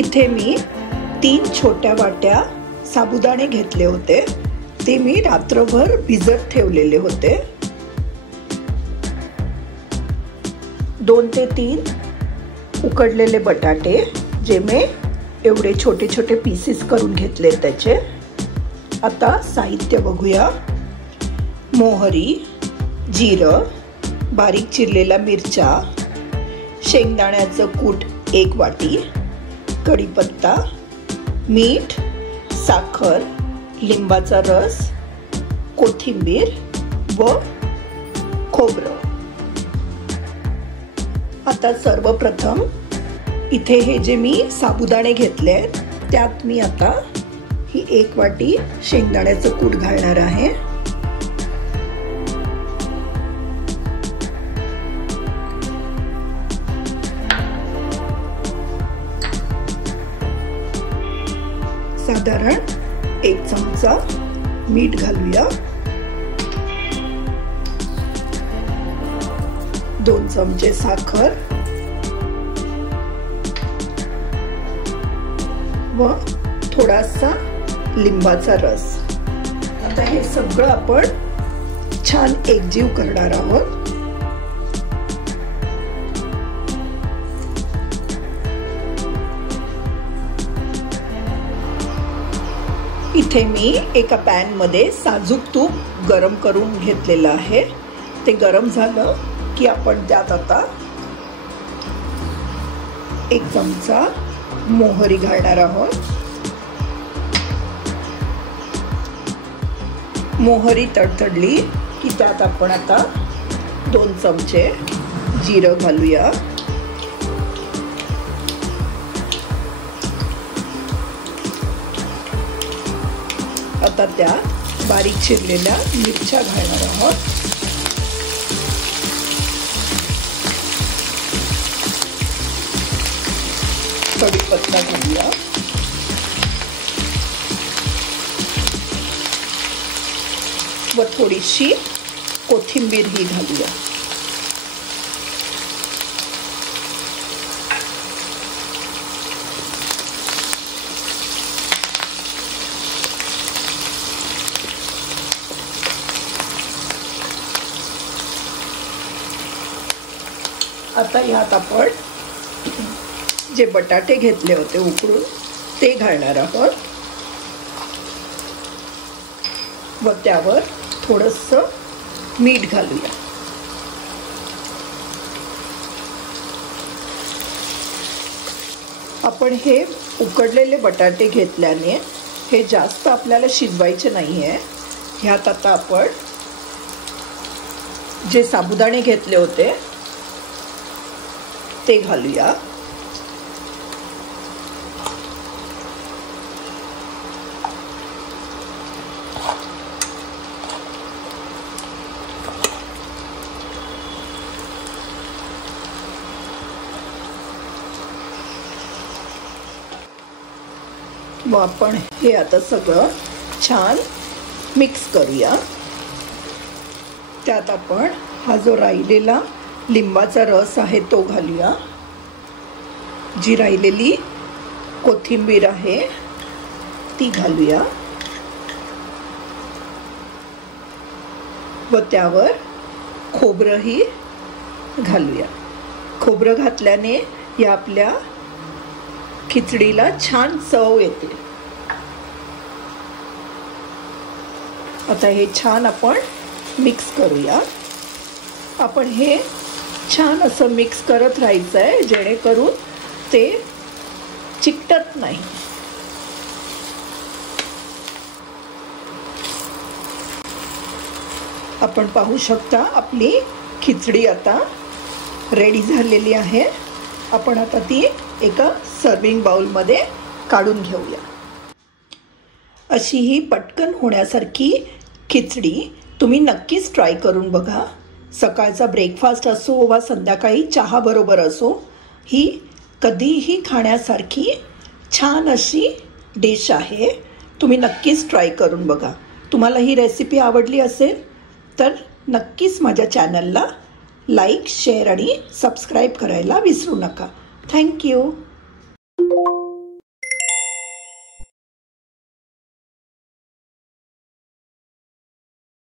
इथे मी 3 छोट्या वाट्या साबुदाणे घेतले होते, ते मी रात्रभर भिजत ठेवलेले होते। 2 ते 3 उकडलेले बटाटे, जे मी एवढे छोटे छोटे पीसेस करून घेतले त्याचे। आता साहित्य बघूया। मोहरी, जिरं, बारीक चिरलेला मिरच्या, शेंगदाण्याचं कूट 1 वाटी, कढीपत्ता, मीठ, साखर, लिंबाचा रस, कोथिंबीर व खोबरं। आता सर्वप्रथम इथे हे जे मी साबुदाणे घेतले आहेत त्यात मी आता ही 1 वाटी शेंगदाण्याचं कूट घालणार आहे। साधारण 1 चमचा मीठ घालूया, 2 चमचे साखर व थोडासा लिंबाचा रस। आता हे सगळं आपण छान एकजीव करणार आहोत। इथे मी एका पॅन मध्ये साजूक तूप गरम करून घेतलेलं आहे। ते गरम झालं की आपण त्यात आता 1 चमचा मोहरी घालणार आहोत। मोहरी तडतडली की त्यात आपण आता 2 चमचे जिरं घालूया। आता त्यात बारीक चिरलेल्या मिरच्या घालणार आहोत। कढीपत्ता घालूया व थोडीशी कोथिंबीर ही घालूया। आता यात आपण जे बटाटे घेतले होते उकडून ते घालणार आहोत व त्यावर थोडंसं मीठ घालूया। आपण हे उकडलेले बटाटे घेतल्याने हे जास्त आपल्याला शिजवायचे नाहीये। ह्यात आता आपण जे साबुदाणे घेतले होते ते घालूया। व आपण हे आता सगळं छान मिक्स करूया। त्यात आपण हा जो राहिलेला लिंबाचा रस आहे तो घालूया। जी राहिलेली कोथिंबीर आहे ती घालूया व त्यावर खोबरंही घालूया। खोबरं घातल्याने या आपल्या खिचडीला छान चव येते। आता हे छान आपण मिक्स करूया। आपण हे छान असं मिक्स करत राहायचं आहे, जेणेकरून ते चिकटत नाही। आपण पाहू शकता आपली खिचडी आता रेडी झालेली आहे। आपण आता ती एका सर्विंग बाउलमध्ये काढून घेऊया। अशी ही पटकन होण्यासारखी खिचडी तुम्ही नक्कीच ट्राय करून बघा। सकाळचा ब्रेकफास्ट असो वा संध्याकाळी चहा बरोबर असो, ही कधीही खाण्यासारखी छान अशी डिश आहे। तुम्ही नक्कीच ट्राय करून बघा। तुम्हाला ही रेसिपी आवडली असेल तर नक्कीच माझ्या चॅनलला लाईक, शेअर आणि सबस्क्राईब करायला विसरू नका। Thank you.